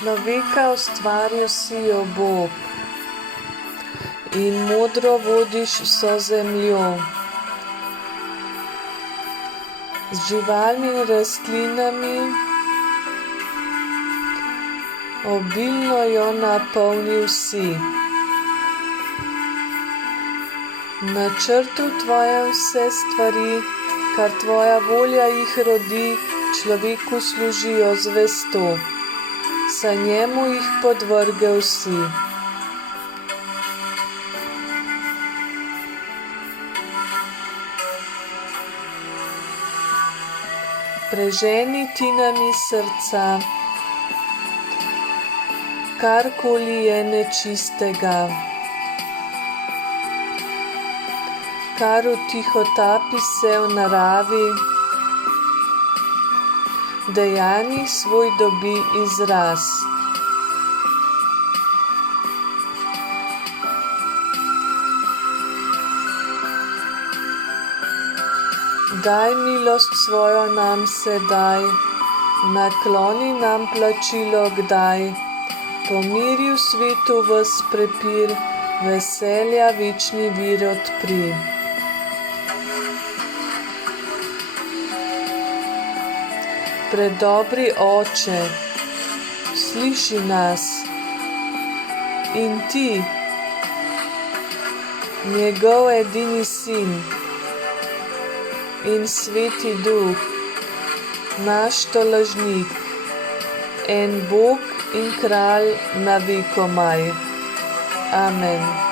Človeka ustvaril si jo Bog in modro vodiš vso zemljo. Z živalmi in rastlinami obilno jo napolnil si. V načrtu tvojem vse stvari, kar tvoja volja jih rodi, človeku služijo zvesto, saj njemu jih podvrgel si. Preženi tinami srca, karkoli je nečistega, kar utihotapi se v naravi, dejanji svoj dobi izraz. Daj milost svojo nam sedaj, nakloni nam plačilo kdaj, pomiri v svetu ves prepir, veselja večni vir odpri. Predobri Oče, sliši nas in Ti, njegov edini Sin in Sveti Duh, naš tolažnik, en Bog in Kralj na vekomaj. Amen.